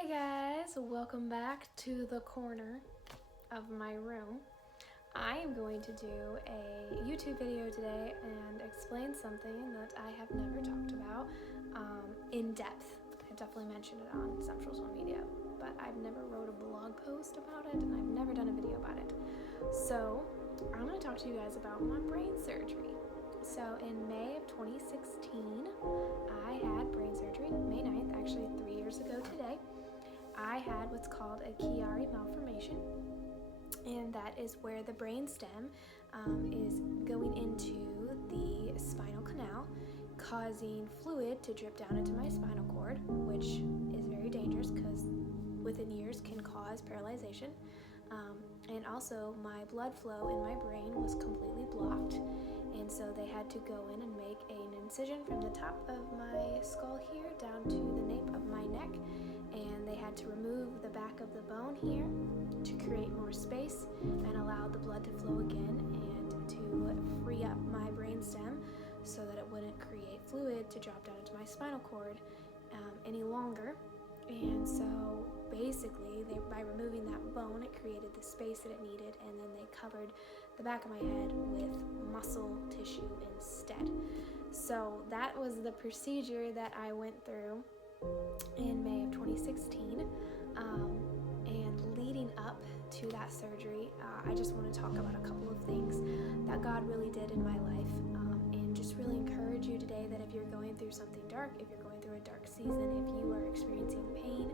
Hey guys, welcome back to the corner of my room. I am going to do a YouTube video today and explain something that I have never talked about in depth. I definitely mentioned it on some social media, but I've never wrote a blog post about it and I've never done a video about it. So I'm going to talk to you guys about my brain surgery. So in May of 2016, I had brain surgery, May 9th, actually 3 years ago today. I had what's called a Chiari malformation, and that is where the brain stem is going into the spinal canal, causing fluid to drip down into my spinal cord, which is very dangerous because within years can cause paralyzation. And also my blood flow in my brain was completely blocked, and so they had to go in and make an incision from the top of my skull here down to the nape of my neck, and they had to remove the back of the bone here to create more space and allow the blood to flow again and to free up my brain stem so that it wouldn't create fluid to drop down into my spinal cord any longer. And so basically, by removing that bone, it created the space that it needed, and then they covered the back of my head with muscle tissue instead. So that was the procedure that I went through in May of 2016. And leading up to that surgery, I just want to talk about a couple of things that God really did in my life, and just really encourage you today that if you're going through something dark, if you're going through a dark season, if you are experiencing pain,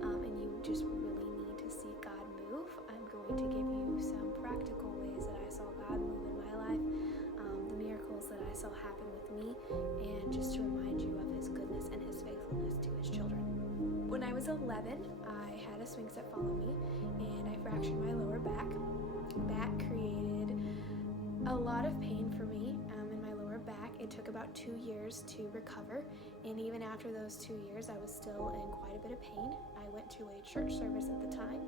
and you just really need to see God move, I'm going to give you some practical ways that I saw God move in my life, the miracles that I saw happen with me, and just to remind you of His goodness and His faithfulness to His children. When I was 11, I had a swing set fall on me, and I fractured my lower back. That created a lot of pain for me in my lower back. It took about 2 years to recover, and even after those 2 years, I was still in quite a bit of pain. I went to a church service at the time,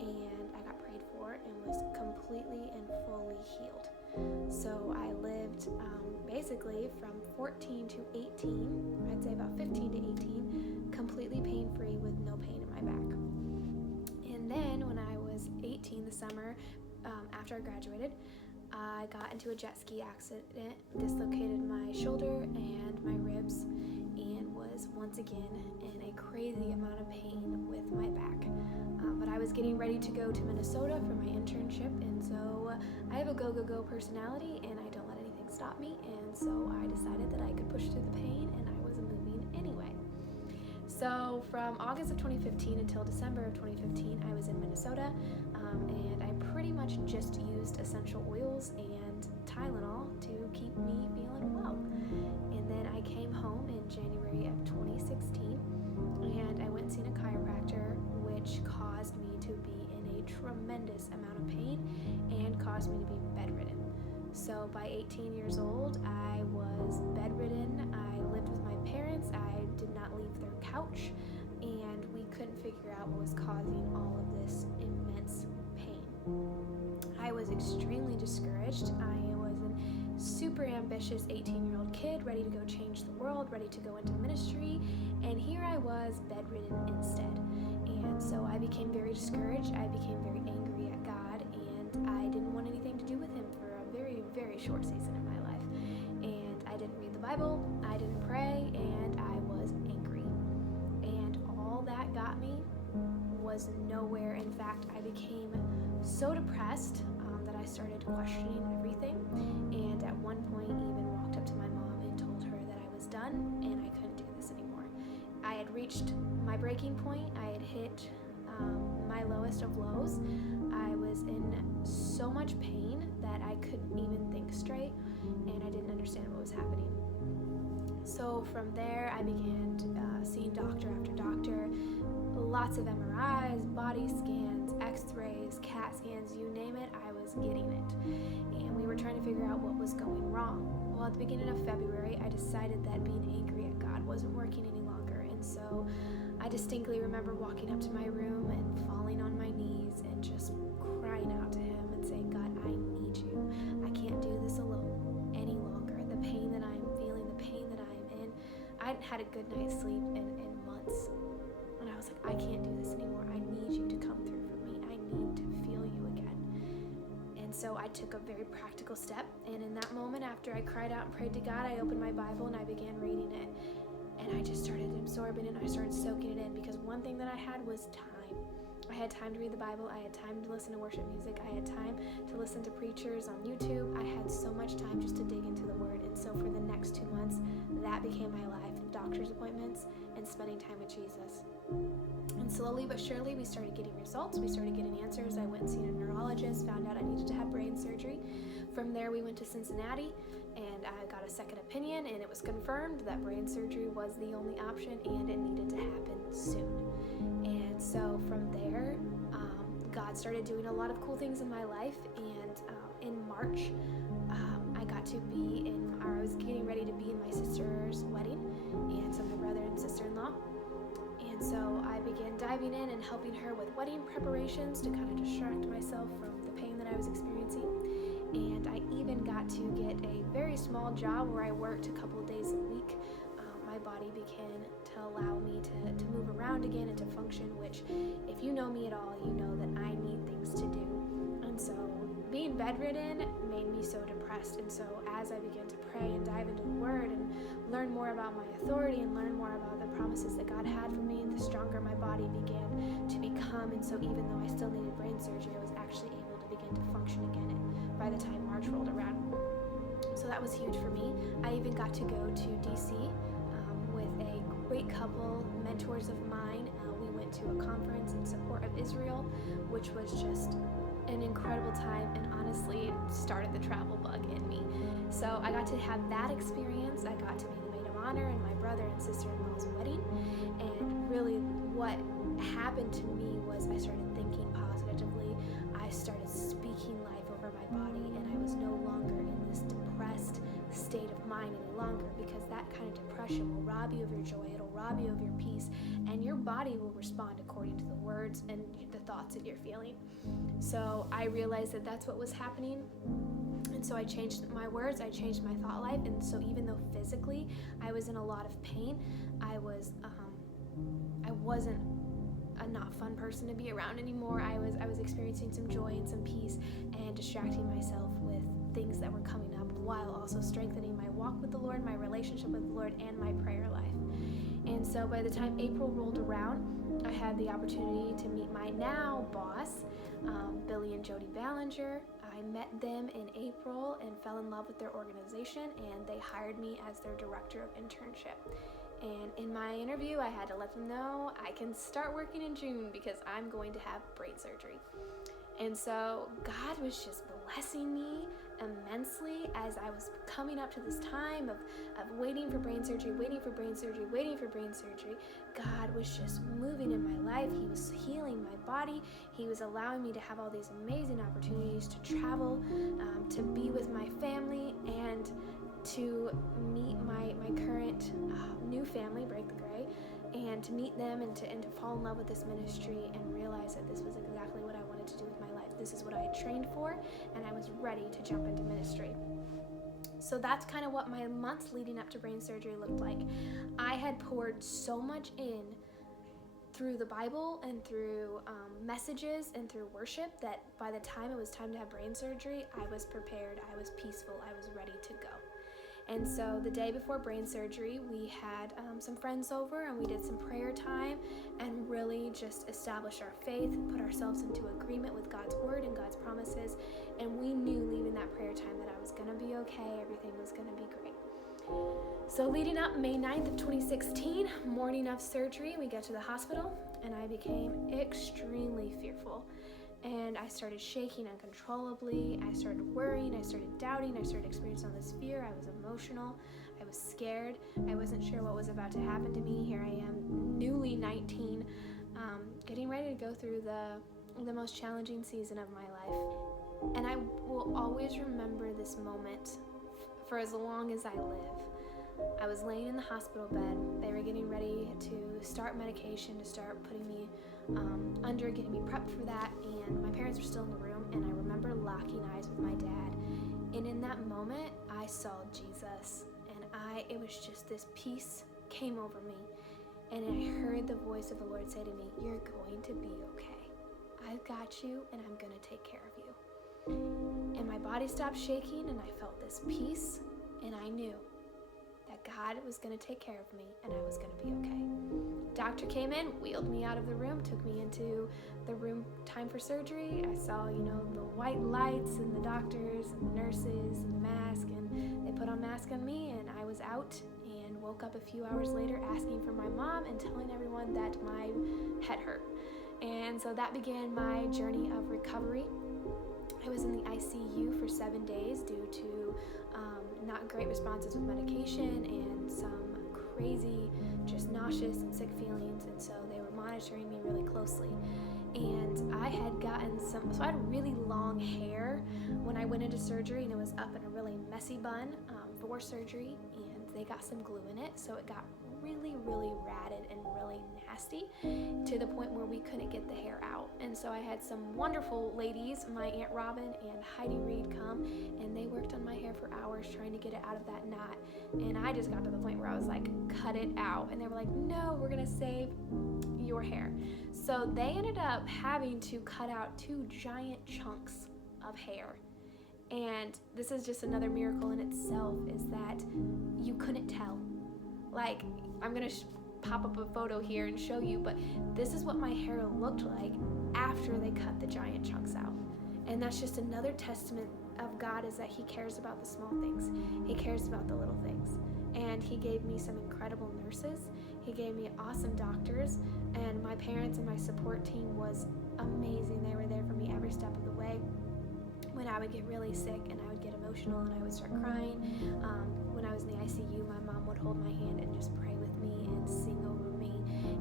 and I got prayed for and was completely and fully healed. So I lived basically from 14 to 18, I'd say about 15 to 18, completely pain-free with no pain in my back. And then when I was 18, the summer after I graduated, I got into a jet ski accident, dislocated my shoulder and my ribs, and was once again in a crazy amount of pain with my back. But I was getting ready to go to Minnesota for my internship, and so I have a go personality, and I don't let anything stop me, and so I decided that I could push through the pain, and I was moving anyway. So from August of 2015 until December of 2015, I was in Minnesota, and I pretty much just used essential oils and Tylenol to keep me feeling well. And then I came home in January of 2016, and I went and seen a chiropractor, which caused me to be in a tremendous amount of pain and caused me to be bedridden. So by 18 years old, I was bedridden. I lived with my parents. I did not leave their couch, and we couldn't figure out what was causing all of this immense pain. I was extremely discouraged. I was a super ambitious 18-year-old kid, ready to go change the world, ready to go into ministry, and here I was bedridden instead. And so I became very discouraged. I became very angry at God, and I didn't want anything to do with Him for a very, very short season in my life. And I didn't read the Bible, I didn't pray, and I was angry. And all that got me was nowhere. In fact, I became so depressed that I started questioning everything, and at one point even walked up to my mom and told her that I was done and I couldn't do this anymore. I had reached my breaking point. I had hit my lowest of lows. I was in so much pain that I couldn't even think straight, and I didn't understand what was happening. So from there, I began seeing doctor after doctor, lots of MRIs, body scans, x-rays, CAT scans, you name it, I was getting it. And we were trying to figure out what was going wrong. Well, at the beginning of February, I decided that being angry at God wasn't working any longer. And so I distinctly remember walking up to my room and falling on my knees and just crying out to Him and saying, God, I need you. I can't do this alone any longer. The pain that I'm feeling, the pain that I am in, I hadn't had a good night's sleep in months. And I was like, I can't do so I took a very practical step, and in that moment, after I cried out and prayed to God, I opened my Bible and I began reading it. And I just started absorbing it, and I started soaking it in, because one thing that I had was time. I had time to read the Bible, I had time to listen to worship music, I had time to listen to preachers on YouTube. I had so much time just to dig into the Word. And so for the next 2 months, that became my life: doctor's appointments and spending time with Jesus. And slowly but surely, we started getting results, we started getting answers. I went and seen a neurologist, found out I needed to have brain surgery. From there, we went to Cincinnati, and I got a second opinion, and it was confirmed that brain surgery was the only option, and it needed to happen soon. And so from there, God started doing a lot of cool things in my life, and in March, I was getting ready to be in my sister's wedding, and so my brother and sister-in-law. And so I began diving in and helping her with wedding preparations to kind of distract myself from the pain that I was experiencing. And I even got to get a very small job where I worked a couple of days a week. My body began to allow me to move around again and to function, which, if you know me at all, you know that I need things to do. And so being bedridden made me so depressed. And so as I began to pray and dive into the Word and learn more about my authority and learn more about the promises that God had for me, the stronger my body began to become. And so even though I still needed brain surgery, I was actually able to begin to function again by the time March rolled around. So that was huge for me. I even got to go to DC with a great couple mentors of mine. We went to a conference in support of Israel, which was just an incredible time, and honestly, it started the travel bug in me. So I got to have that experience. I got to be the maid of honor in my brother and sister-in-law's wedding, and really what happened to me was I started thinking positively. I started speaking life over my body, and I was no longer in this depressed state of mind any longer, because that kind of depression will rob you of your joy, it'll rob you of your peace, and your body will respond according to the words and the thoughts that you're feeling. So I realized that that's what was happening, and so I changed my words, I changed my thought life. And so even though physically I was in a lot of pain, I wasn't a not fun person to be around anymore. I was experiencing some joy and some peace, and distracting myself with things that were coming up, while also strengthening my walk with the Lord, my relationship with the Lord, and my prayer life. And so by the time April rolled around, I had the opportunity to meet my now boss, Billy and Jody Ballinger. I met them in April and fell in love with their organization, and they hired me as their director of internship. And in my interview, I had to let them know I can start working in June because I'm going to have brain surgery. And so God was just blessing me immensely as I was coming up to this time of waiting for brain surgery, waiting for brain surgery, waiting for brain surgery. God was just moving in my life. He was healing my body. He was allowing me to have all these amazing opportunities to travel, to be with my family, and to meet my current new family, Break the Gray, and to meet them and to fall in love with this ministry and realize that this was exactly what I wanted to do with my life. This is what I had trained for, and I was ready to jump into ministry. So that's kind of what my months leading up to brain surgery looked like. I had poured so much in through the Bible and through messages and through worship that by the time it was time to have brain surgery, I was prepared, I was peaceful, I was ready to go. And so the day before brain surgery, we had some friends over, and we did some prayer time and really just established our faith, put ourselves into agreement with God's word and God's promises. And we knew leaving that prayer time that I was going to be okay, everything was going to be great. So leading up May 9th of 2016, morning of surgery, we get to the hospital, and I became extremely fearful. And I started shaking uncontrollably. I started worrying. I started doubting. I started experiencing all this fear. I was emotional. I was scared. I wasn't sure what was about to happen to me. Here I am, newly 19, getting ready to go through the most challenging season of my life. And I will always remember this moment for as long as I live. I was laying in the hospital bed. They were getting ready to start medication, to start putting me under, getting me prepped for that, and my parents were still in the room, and I remember locking eyes with my dad, and in that moment, I saw Jesus, and it was just this peace came over me, and I heard the voice of the Lord say to me, "You're going to be okay. I've got you, and I'm going to take care of you." And my body stopped shaking, and I felt this peace, and I knew that God was going to take care of me, and I was going to be okay. Doctor came in, wheeled me out of the room, took me into the room, time for surgery. I saw, the white lights and the doctors and the nurses and the mask, and they put on mask on me, and I was out and woke up a few hours later asking for my mom and telling everyone that my head hurt. And so that began my journey of recovery. I was in the ICU for 7 days due to not great responses with medication and some crazy, just nauseous and sick feelings, and so they were monitoring me really closely. And I had gotten so I had really long hair when I went into surgery, and it was up in a really messy bun for surgery, and they got some glue in it, so it got really, really ratted and really nasty to the point where we couldn't get the hair out. And so I had some wonderful ladies, my Aunt Robin and Heidi Reed, come, and they worked on my hair for hours trying to get it out of that knot. And I just got to the point where I was like, cut it out. And they were like, no, we're gonna save your hair. So they ended up having to cut out 2 giant chunks of hair. And this is just another miracle in itself, is that you couldn't tell. Like, I'm gonna pop up a photo here and show you, but this is what my hair looked like after they cut the giant chunks out. And that's just another testament of God, is that He cares about the small things. He cares about the little things. And He gave me some incredible nurses. He gave me awesome doctors, and my parents and my support team was amazing. They were there for me every step of the way. When I would get really sick and I would get emotional and I would start crying, when I was in the ICU, my mom would hold my hand and just pray with me and sing over me.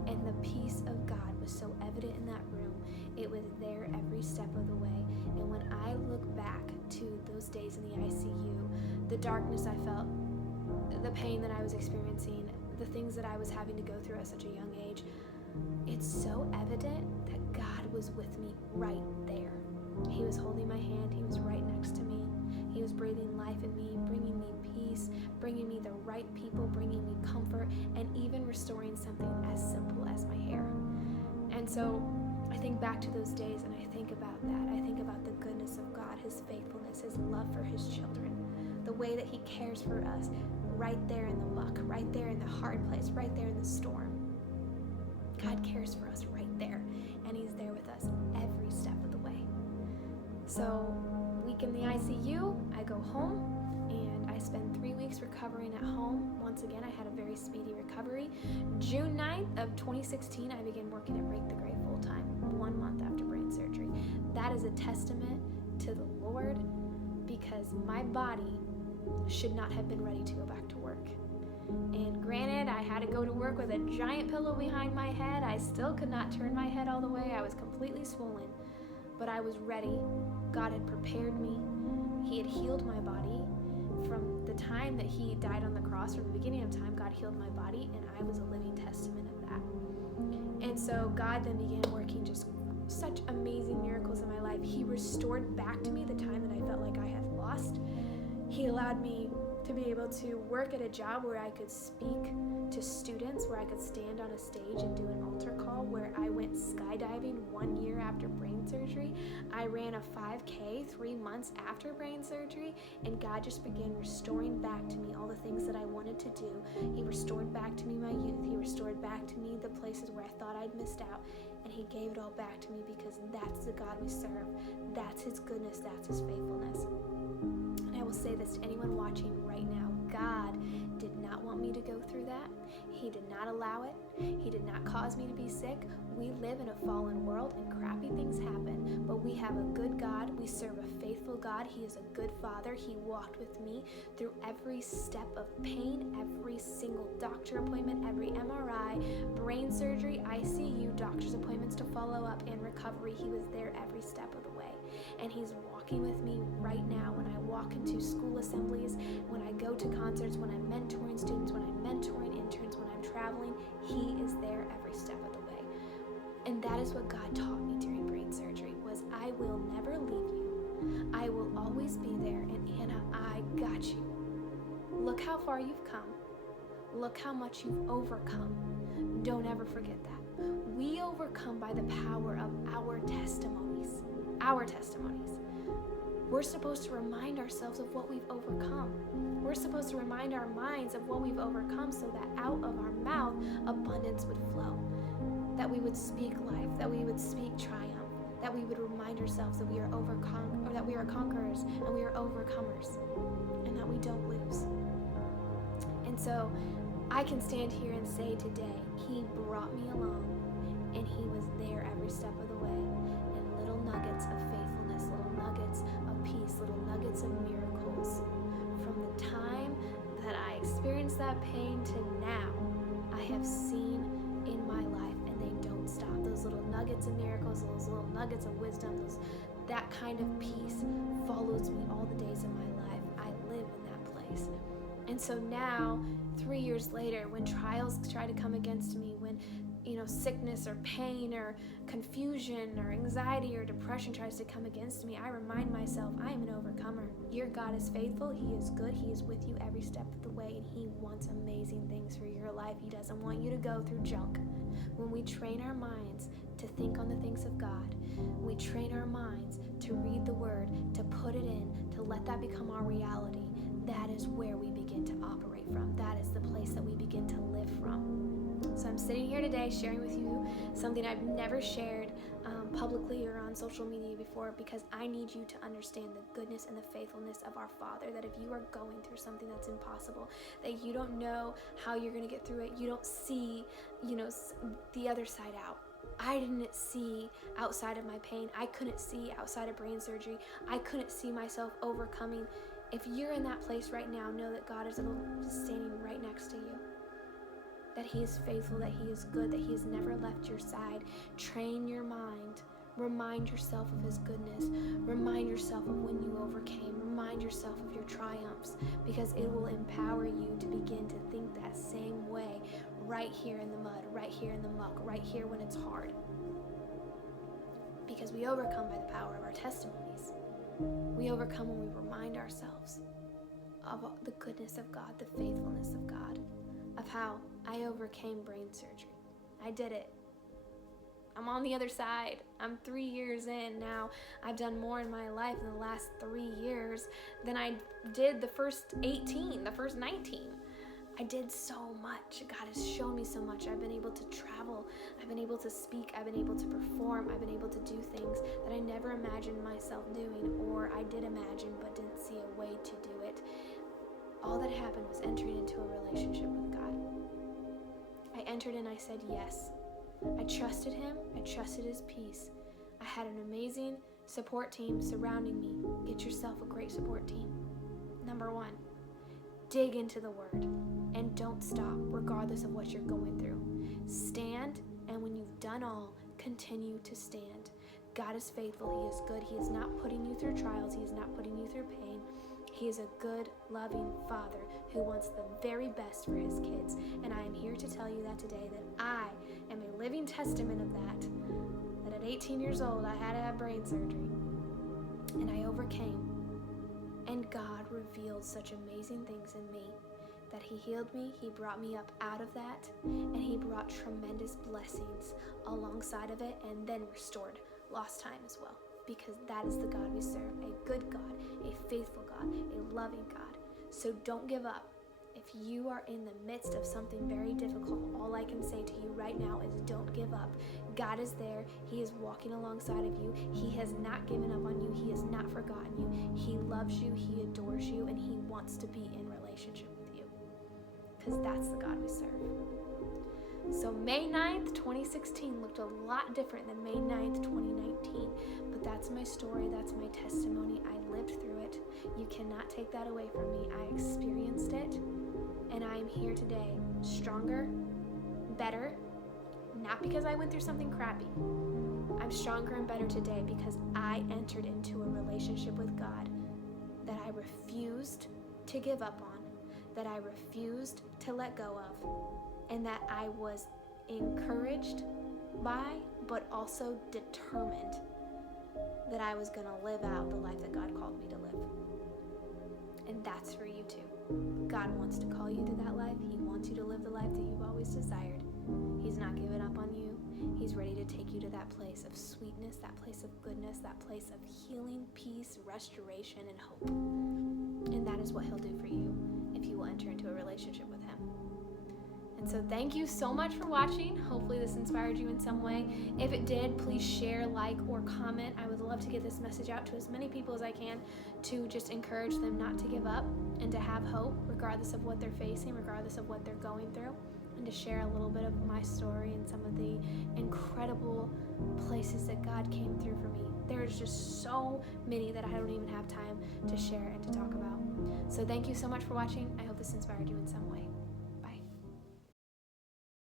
And the peace of God was so evident in that room. It was there every step of the way. And when I look back to those days in the ICU, the darkness I felt, the pain that I was experiencing, the things that I was having to go through at such a young age, it's so evident that God was with me right there. He was holding my hand. He was right next to me. He was breathing life in me, bringing me peace, bringing me the right people, bringing me comfort, and even restoring something as simple as my hair. And so I think back to those days, and I think about that. I think about the goodness of God, His faithfulness, His love for His children, the way that He cares for us right there in the muck, right there in the hard place, right there in the storm. God cares for us right there, and He's there with us every step of the way. So, week in the ICU, I go home, and I spend 3 weeks recovering at home. Once again, I had a very speedy recovery. June 9th of 2016, I began working at Break the Grave full-time, 1 month after brain surgery. That is a testament to the Lord, because my body should not have been ready to go back to work. And granted, I had to go to work with a giant pillow behind my head. I still could not turn my head all the way. I was completely swollen, but I was ready. God had prepared me. He had healed my body. From the time that He died on the cross, from the beginning of time, God healed my body, and I was a living testament of that. And so God then began working just such amazing miracles in my life. He restored back to me the time that I felt like I had lost. He allowed me to be able to work at a job where I could speak to students, where I could stand on a stage and do an altar call, where I went skydiving 1 year after brain surgery. I ran a 5K 3 months after brain surgery, and God just began restoring back to me all the things that I wanted to do. He restored back to me my youth. He restored back to me the places where I thought I'd missed out, and He gave it all back to me, because that's the God we serve. That's His goodness. That's His faithfulness. And I will say this to anyone watching right now: God did not want me to go through that. He did not allow it. He did not cause me to be sick. We live in a fallen world, and crappy things happen, but we have a good God. We serve a faithful God. He is a good Father. He walked with me through every step of pain, every single doctor appointment, every MRI, brain surgery, ICU, doctor's appointments to follow up, and recovery. He was there every step of the way. And He's walking with me right now when I walk into school assemblies, when I go to concerts, when I'm mentoring students, when I'm mentoring interns, when I'm traveling. He is there every step of the way. And that is what God taught me during brain surgery, was I will never leave you. I will always be there, and Anna, I got you. Look how far you've come. Look how much you've overcome. Don't ever forget that. We overcome by the power of our testimonies. Our testimonies. We're supposed to remind ourselves of what we've overcome. We're supposed to remind our minds of what we've overcome so that out of our mouth, abundance would flow. That we would speak life, that we would speak triumph, that we would remind ourselves that we are that we are conquerors and we are overcomers, and that we don't lose. And so I can stand here and say today, He brought me along, and He was there every step of the way, and little nuggets of faithfulness, little nuggets of peace, little nuggets of miracles. From the time that I experienced that pain to now, I have seen in my life, and they don't stop. Those little nuggets of miracles, those little nuggets of wisdom, that kind of peace follows me all the days of my life. I live in that place. And so now, 3 years later, when trials try to come against me, when sickness or pain or confusion or anxiety or depression tries to come against me, I remind myself I am an overcomer. Your God is faithful. He is good. He is with you every step of the way, and He wants amazing things for your life. He doesn't want you to go through junk. When we train our minds to think on the things of God, we train our minds to read the Word, to put it in, to let that become our reality, that is where we begin to operate from. That is the place that we begin to live from. So I'm sitting here today sharing with you something I've never shared publicly or on social media before, because I need you to understand the goodness and the faithfulness of our Father, that if you are going through something that's impossible, that you don't know how you're going to get through it, you don't see, the other side out. I didn't see outside of my pain. I couldn't see outside of brain surgery. I couldn't see myself overcoming. If you're in that place right now, know that God is standing right next to you. That He is faithful, that He is good, that He has never left your side. Train your mind. Remind yourself of His goodness. Remind yourself of when you overcame. Remind yourself of your triumphs, because it will empower you to begin to think that same way right here in the mud, right here in the muck, right here when it's hard. Because we overcome by the power of our testimonies. We overcome when we remind ourselves of the goodness of God, the faithfulness of God, of how I overcame brain surgery. I did it. I'm on the other side. I'm 3 years in now. I've done more in my life in the last 3 years than I did the first 18, the first 19. I did so much. God has shown me so much. I've been able to travel. I've been able to speak. I've been able to perform. I've been able to do things that I never imagined myself doing, or I did imagine but didn't see a way to do it. All that happened was entering into a relationship with God. I entered and I said yes. I trusted Him. I trusted His peace. I had an amazing support team surrounding me. Get yourself a great support team. Number 1, dig into the Word and don't stop regardless of what you're going through. Stand, and when you've done all, continue to stand. God is faithful. He is good. He is not putting you through trials. He is not putting you through pain. He is a good, loving Father who wants the very best for His kids. And I am here to tell you that today, that I am a living testament of that. That at 18 years old, I had to have brain surgery. And I overcame. And God revealed such amazing things in me, that He healed me, He brought me up out of that, and He brought tremendous blessings alongside of it, and then restored lost time as well. Because that is the God we serve, a good God, a faithful God, a loving God. So don't give up. If you are in the midst of something very difficult, all I can say to you right now is don't give up. God is there. He is walking alongside of you. He has not given up on you. He has not forgotten you. He loves you. He adores you, and He wants to be in relationship with you, because that's the God we serve. So May 9th, 2016 looked a lot different than May 9th, 2019. But that's my story. That's my testimony. I lived through it. You cannot take that away from me. I experienced it. And I am here today, stronger, better, not because I went through something crappy. I'm stronger and better today because I entered into a relationship with God that I refused to give up on, that I refused to let go of, and that I was encouraged by, but also determined that I was going to live out the life that God called me to live. And that's for you too. God wants to call you to that life. He wants you to live the life that you've always desired. He's not giving up on you. He's ready to take you to that place of sweetness, that place of goodness, that place of healing, peace, restoration, and hope. And that is what he'll do for you if you will enter into a relationship with him. And so thank you so much for watching. Hopefully this inspired you in some way. If it did, please share, like, or comment. I would love to get this message out to as many people as I can to just encourage them not to give up and to have hope regardless of what they're facing, regardless of what they're going through, and to share a little bit of my story and some of the incredible places that God came through for me. There's just so many that I don't even have time to share and to talk about. So thank you so much for watching. I hope this inspired you in some way.